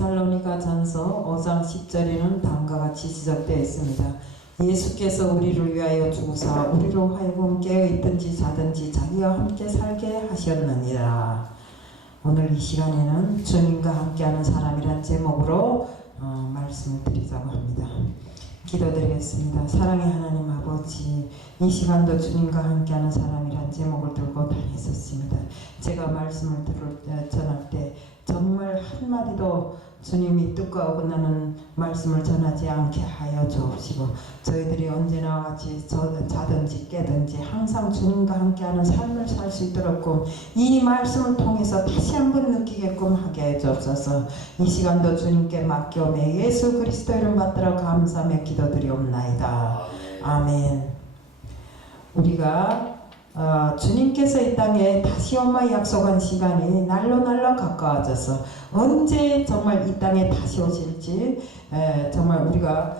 데살로니가 전서 5장 10절에는 다음과 같이 지적되어 있습니다. 예수께서 우리를 위하여 죽으사 우리로 하여금 깨어있든지 자든지 자기와 함께 살게 하셨느니라. 오늘 이 시간에는 주님과 함께하는 사람이란 제목으로 말씀을 드리자고 합니다. 기도드리겠습니다. 사랑의 하나님 아버지, 이 시간도 주님과 함께하는 사람이란 제목을 들고 다녔었습니다. 제가 말씀을 전할 때 정말 한마디도 주님이 뜻과 어긋나는 말씀을 전하지 않게 하여 주옵시고, 저희들이 언제나 같이 자든지 깨든지 항상 주님과 함께하는 삶을 살 수 있도록 이 말씀을 통해서 다시 한번 느끼게끔 하게 해 주옵소서. 이 시간도 주님께 맡겨매 예수 그리스도 이름 받들어 감사하며 기도드리옵나이다. 아멘. 우리가 주님께서 이 땅에 다시 오마 약속한 시간이 날로 가까워져서 언제 정말 이 땅에 다시 오실지 정말 우리가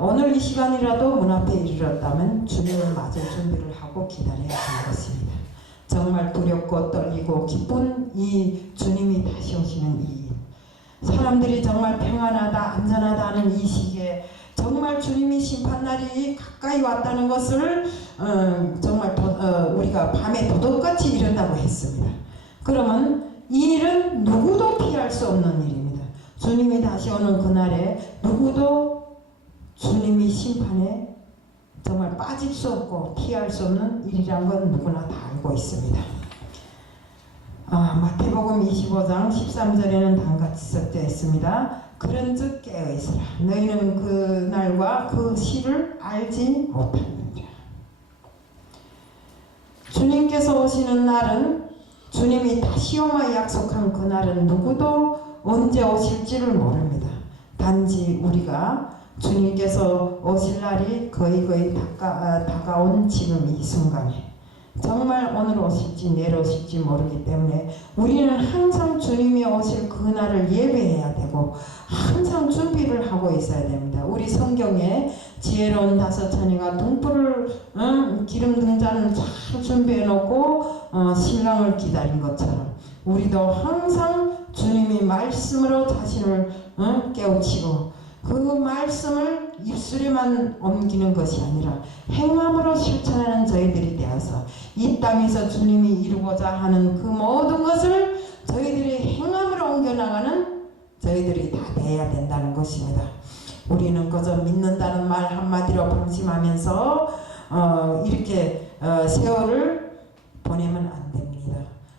오늘 이 시간이라도 문 앞에 이르렀다면 주님을 맞을 준비를 하고 기다려야 하는 것입니다. 정말 두렵고 떨리고 기쁜 이 주님이 다시 오시는 이 사람들이 정말 평안하다 안전하다 하는 이 시기에 정말 주님이 심판날이 가까이 왔다는 것을 정말 우리가 밤에 도둑같이 이른다고 했습니다. 그러면 이 일은 누구도 피할 수 없는 일입니다. 주님이 다시 오는 그날에 누구도 주님이 심판에 정말 빠질 수 없고 피할 수 없는 일이란 건 누구나 다 알고 있습니다. 마태복음 25장 13절에는 다음같이 적되어 있습니다. 그런즉 깨어있으라. 너희는 그 날과 그 시를 알지 못하느니라. 주님께서 오시는 날은, 주님이 다시 오마 약속한 그 날은 누구도 언제 오실지를 모릅니다. 단지 우리가 주님께서 오실 날이 거의 다가온 지금 이 순간에 정말 오늘 오실지 내일 오실지 모르기 때문에 우리는 항상 주님이 오실 그날을 예배해야 되고 항상 준비를 하고 있어야 됩니다. 우리 성경에 지혜로운 다섯 처녀가 등불을 기름 등잔을 잘 준비해 놓고 신랑을 기다린 것처럼 우리도 항상 주님이 말씀으로 자신을 깨우치고 그 말씀을 입술에만 옮기는 것이 아니라 행함으로 실천하는 저희들이 되어서 이 땅에서 주님이 이루고자 하는 그 모든 것을 저희들이 행함으로 옮겨나가는 저희들이 다 되어야 된다는 것입니다. 우리는 그저 믿는다는 말 한마디로 방심하면서 이렇게 세월을 보내면 안 됩니다.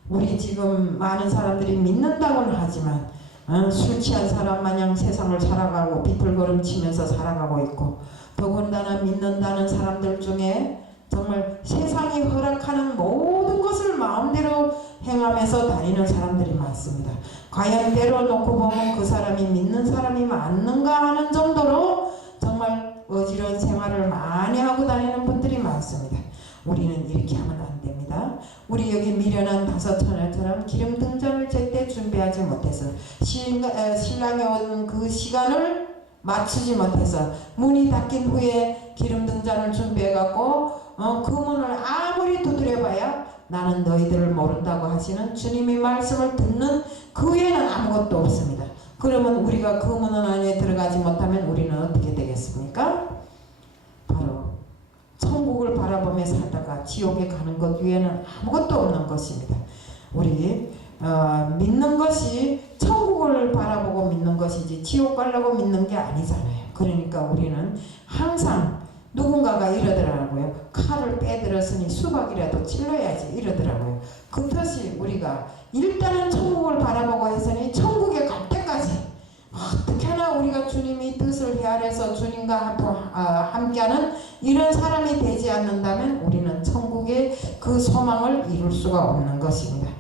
우리 지금 많은 사람들이 믿는다고는 하지만 술 취한 사람 마냥 세상을 살아가고 비틀거름치면서 살아가고 있고, 더군다나 믿는다는 사람들 중에 정말 세상이 허락하는 모든 것을 마음대로 행하면서 다니는 사람들이 많습니다. 과연 때려놓고 보면 그 사람이 믿는 사람이 맞는가 하는 정도로 정말 어지러운 생활을 많이 하고 다니는 분들이 많습니다. 우리는 이렇게 하면 안 됩니다. 우리 여기 미련한 다섯 처녀처럼 기름 등잔을 절대 준비하지 못해서 신랑이 오는 그 시간을 맞추지 못해서 문이 닫힌 후에 기름 등잔을 준비해갖고 그 문을 아무리 두드려봐야 나는 너희들을 모른다고 하시는 주님의 말씀을 듣는 그 외에는 아무것도 없습니다. 그러면 우리가 그 문 안에 들어가지 못하면 우리는 어떻게 되겠습니까? 바로 천국을 바라보며 살다가 지옥에 가는 것 외에는 아무것도 없는 것입니다. 우리 믿는 것이 천국을 바라보고 믿는 것이지 지옥 가려고 믿는 게 아니잖아요. 그러니까 우리는 항상 누군가가 이러더라고요. 칼을 빼들었으니 수박이라도 찔러야지 이러더라고요. 그것이 우리가 일단은 천국을 바라보고 했으니 천국에 갈 때까지 어떻게나 우리가 주님이 뜻을 헤아려서 주님과 함께하는 이런 사람이 되지 않는다면 우리는 천국의 그 소망을 이룰 수가 없는 것입니다.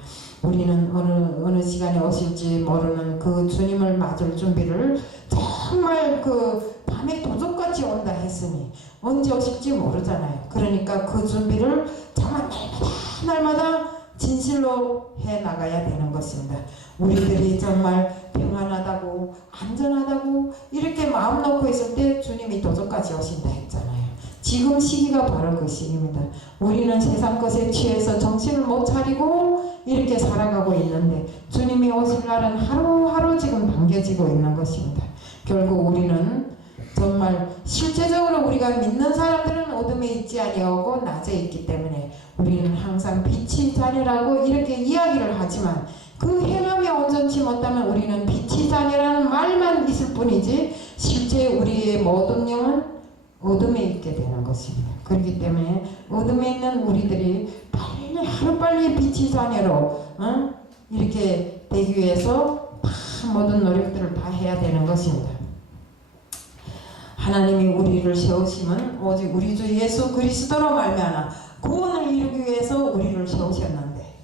우리는 어느 시간에 오실지 모르는 그 주님을 맞을 준비를 정말 그 밤에 도둑같이 온다 했으니 언제 오실지 모르잖아요. 그러니까 그 준비를 정말 날마다 진실로 해 나가야 되는 것입니다. 우리들이 정말 평안하다고 안전하다고 이렇게 마음 놓고 있을 때 주님이 도둑같이 오신다 했잖아요. 지금 시기가 바로 그 시기입니다. 우리는 세상 것에 취해서 정신을 못 차리고 이렇게 살아가고 있는데 주님이 오실 날은 하루하루 지금 안겨지고 있는 것입니다. 결국 우리는 정말 실제적으로 우리가 믿는 사람들은 어둠에 있지 아니하고 낮에 있기 때문에 우리는 항상 빛이 자녀라고 이렇게 이야기를 하지만 그 행함이 온전치 못하면 우리는 빛이 자녀라는 말만 있을 뿐이지 실제 우리의 모든 영은 어둠에 있게 되는 것입니다. 그렇기 때문에 어둠에 있는 우리들이 빨리 하루빨리 빛이 자녀로 이렇게 되기 위해서 다 모든 노력들을 다 해야 되는 것입니다. 하나님이 우리를 세우심은 오직 우리 주 예수 그리스도로 말미암아 구원을 이루기 위해서 우리를 세우셨는데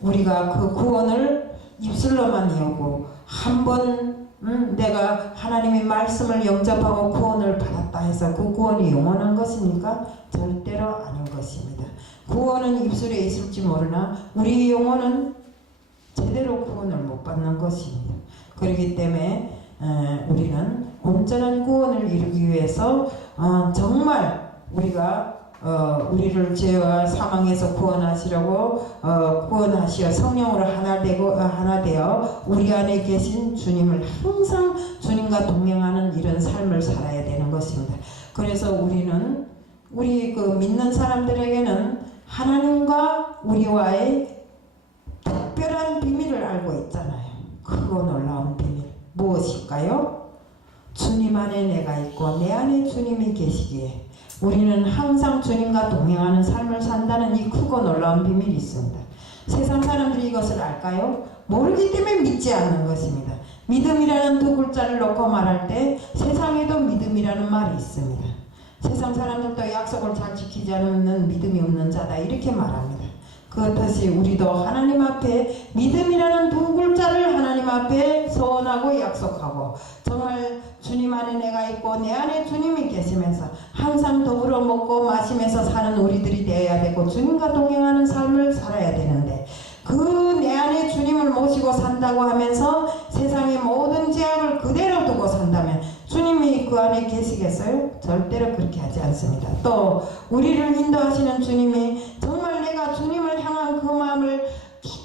우리가 그 구원을 입술로만 이루고 한번 내가 하나님의 말씀을 영접하고 구원을 받았다 해서 그 구원이 영원한 것입니까? 절대로 아닌 것입니다. 구원은 입술에 있을지 모르나 우리 영혼은 제대로 구원을 못 받는 것입니다. 그렇기 때문에 우리는 온전한 구원을 이루기 위해서 정말 우리가 우리를 죄와 사망에서 구원하시려고 구원하시어 성령으로 하나 되어 우리 안에 계신 주님을 항상 주님과 동행하는 이런 삶을 살아야 되는 것입니다. 그래서 우리는 우리 그 믿는 사람들에게는 하나님과 우리와의 특별한 비밀을 알고 있잖아요. 크고 놀라운 비밀 무엇일까요? 주님 안에 내가 있고 내 안에 주님이 계시기에 우리는 항상 주님과 동행하는 삶을 산다는 이 크고 놀라운 비밀이 있습니다. 세상 사람들이 이것을 알까요? 모르기 때문에 믿지 않는 것입니다. 믿음이라는 두 글자를 놓고 말할 때 세상에도 믿음이라는 말이 있습니다. 세상 사람들도 약속을 잘 지키지 않는 믿음이 없는 자다 이렇게 말합니다. 그렇듯이 우리도 하나님 앞에 믿음이라는 두 글자를 하나님 앞에 소원하고 약속하고 정말 주님 안에 내가 있고 내 안에 주님이 계시면서 항상 더불어 먹고 마시면서 사는 우리들이 되어야 되고 주님과 동행하는 삶을 살아야 되는데 그 내 안에 주님을 모시고 산다고 하면서 세상의 모든 제약을 그대로 두고 산다면 주님이 그 안에 계시겠어요? 절대로 그렇게 하지 않습니다. 또 우리를 인도하시는 주님이 정말 내가 주님을 향한 그 마음을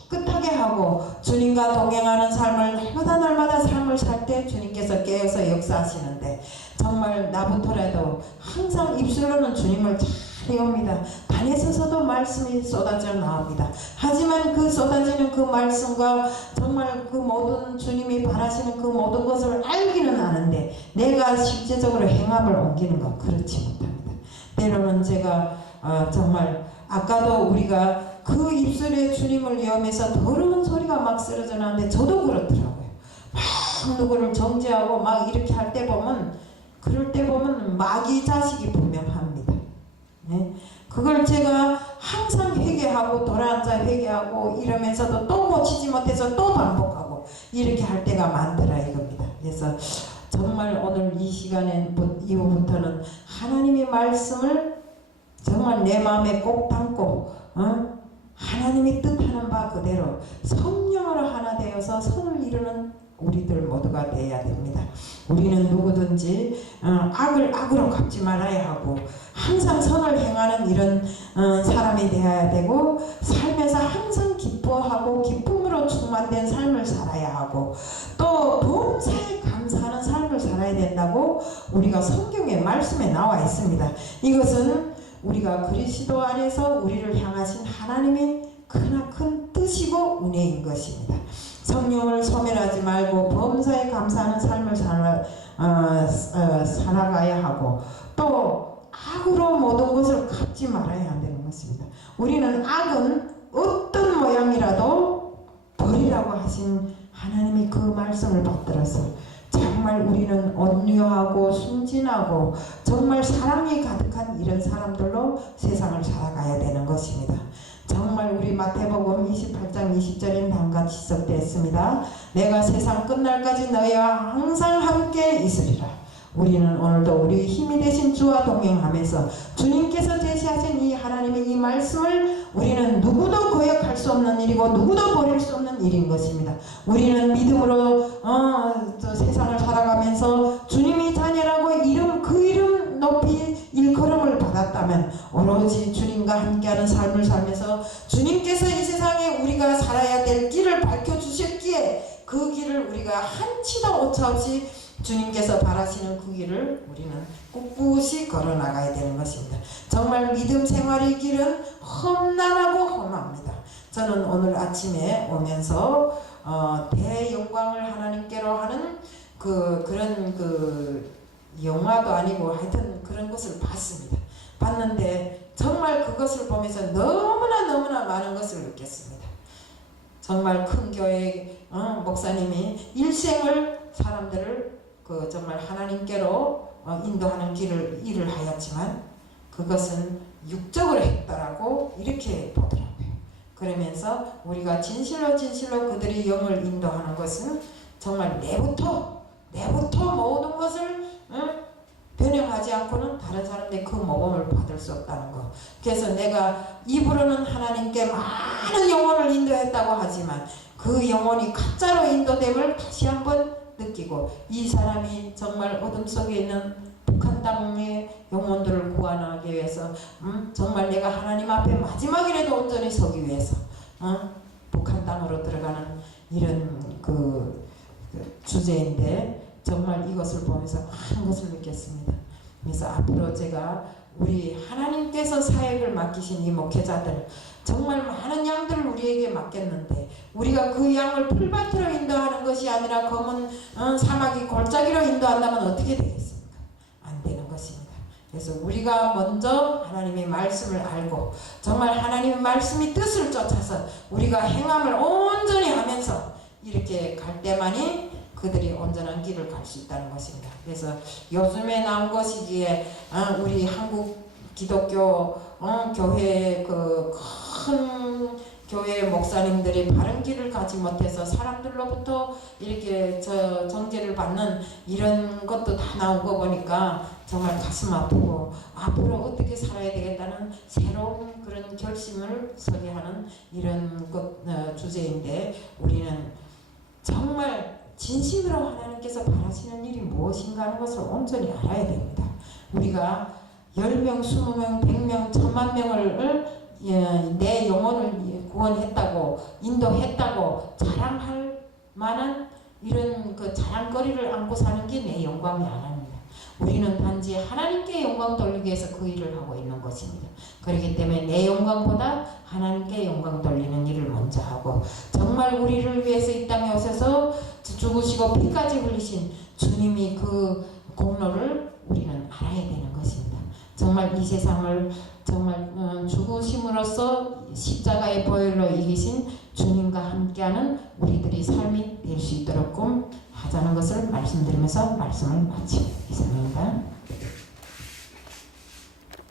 깨끗하게 하고 주님과 동행하는 삶을 날마다 삶을 살 때 주님께서 깨어서 역사하시는데 정말 나부터라도 항상 입술로는 주님을 잘 해옵니다. 단에 서서도 말씀이 쏟아져 나옵니다. 하지만 그 쏟아지는 그 말씀과 정말 그 모든 주님이 바라시는 그 모든 것을 알기는 아는데 내가 실제적으로 행함을 옮기는 건 그렇지 못합니다. 때로는 제가 정말 아까도 우리가 그 입술에 주님을 여면서 더러운 소리가 막 쓰러져 나오는데 저도 그렇더라고요. 막 누구를 정죄하고 막 이렇게 할 때 보면 그럴 때 보면 마귀 자식이 분명합니다. 네? 그걸 제가 항상 회개하고 돌아앉아 회개하고 이러면서도 또 고치지 못해서 또 반복하고 이렇게 할 때가 많더라 이겁니다. 그래서 정말 오늘 이 시간에 이후부터는 하나님의 말씀을 정말 내 마음에 꼭 담고 하나님이 뜻하는 바 그대로 성령으로 하나 되어서 선을 이루는 우리들 모두가 되어야 됩니다. 우리는 누구든지 악을 악으로 갚지 말아야 하고 항상 선을 행하는 이런 사람이 되어야 되고 삶에서 항상 기뻐하고 기쁨으로 충만된 삶을 살아야 하고 또 범사에 감사하는 삶을 살아야 된다고 우리가 성경의 말씀에 나와 있습니다. 이것은 우리가 그리스도 안에서 우리를 향하신 하나님의 크나큰 뜻이고 은혜인 것입니다. 성령을 소멸하지 말고 범사에 감사하는 삶을 살아가야 하고 또 악으로 모든 것을 갚지 말아야 한다는 것입니다. 우리는 악은 어떤 모양이라도 버리라고 하신 하나님이 그 말씀을 받들어서 정말 우리는 온유하고 순진하고 정말 사랑이 가득한 이런 사람들로 세상을 살아가야 되는 것입니다. 정말 우리 마태복음 28장 20절인 다음과 지적되었습니다. 내가 세상 끝날까지 너희와 항상 함께 있으리라. 우리는 오늘도 우리 힘이 되신 주와 동행하면서 주님께서 제시하신 이 하나님의 이 말씀을 우리는 누구도 거역할 수 없는 일이고 누구도 버릴 수 없는 일인 것입니다. 우리는 믿음으로 세상을 살아가면서 주님이 자녀라고 그 이름 높이 일컬음을 받았다면 오로지 주님과 함께하는 삶을 살면서 주님께서 이 세상에 우리가 살아야 될 길을 밝혀주셨기에 그 길을 우리가 우리가 한치도 오차없이 주님께서 바라시는 그 길을 우리는 꿋꿋이 걸어나가야 되는 것입니다. 정말 믿음 생활의 길은 험난하고 험합니다. 저는 오늘 아침에 오면서 대영광을 하나님께로 하는 그런 영화도 아니고 하여튼 그런 것을 봤습니다. 봤는데 정말 그것을 보면서 너무나 많은 것을 느꼈습니다. 정말 큰 교회 목사님이 일생을 사람들을 정말 하나님께로 인도하는 일을 하였지만 그것은 육적으로 했다라고 이렇게 보더라고요. 그러면서 우리가 진실로 그들이 영을 인도하는 것은 정말 내부터 모든 것을 변형하지 않고는 다른 사람들이 그 모범을 받을 수 없다는 거. 그래서 내가 입으로는 하나님께 많은 영혼을 인도했다고 하지만 그 영혼이 가짜로 인도됨을 다시 한번 느끼고 이 사람이 정말 어둠 속에 있는 북한 땅의 영혼들을 구원하기 위해서 정말 내가 하나님 앞에 마지막이라도 온전히 서기 위해서 북한 땅으로 들어가는 이런 주제인데 정말 이것을 보면서 많은 것을 느꼈습니다. 그래서 앞으로 제가 우리 하나님께서 사역을 맡기신 이 목회자들 정말 많은 양들을 우리에게 맡겼는데 우리가 그 양을 풀밭으로 인도하는 것이 아니라 검은 사마귀 골짜기로 인도한다면 어떻게 되겠습니까? 안 되는 것입니다. 그래서 우리가 먼저 하나님의 말씀을 알고 정말 하나님의 말씀이 뜻을 쫓아서 우리가 행함을 온전히 하면서 이렇게 갈 때만이 그들이 온전한 길을 갈 수 있다는 것입니다. 그래서 요즘에 나온 것이기에 우리 한국 기독교 교회 큰 교회 목사님들이 바른 길을 가지 못해서 사람들로부터 이렇게 정죄를 받는 이런 것도 다 나온 거 보니까 정말 가슴 아프고 앞으로 어떻게 살아야 되겠다는 새로운 그런 결심을 서게 하는 이런 주제인데 우리는 정말 진심으로 하나님께서 바라시는 일이 무엇인가 하는 것을 온전히 알아야 됩니다. 우리가 10명, 20명, 100명, 10,000명을 내 영혼을 구원했다고 인도했다고 자랑할 만한 이런 자랑거리를 안고 사는 게 내 영광이 아닙니다. 우리는 단지 하나님께 영광 돌리기 위해서 그 일을 하고 있는 것입니다. 그렇기 때문에 내 영광보다 하나님께 영광 돌리는 일을 먼저 하고 정말 우리를 위해서 이 땅에 오셔서 죽으시고 피까지 흘리신 주님이 그 공로를 우리는 알아야 되는 것입니다. 정말 이 세상을 정말 죽으심으로써 십자가의 보혈로 이기신 주님과 함께하는 우리들의 삶이 될 수 있도록 하자는 것을 말씀드리면서 말씀을 마치겠습니다.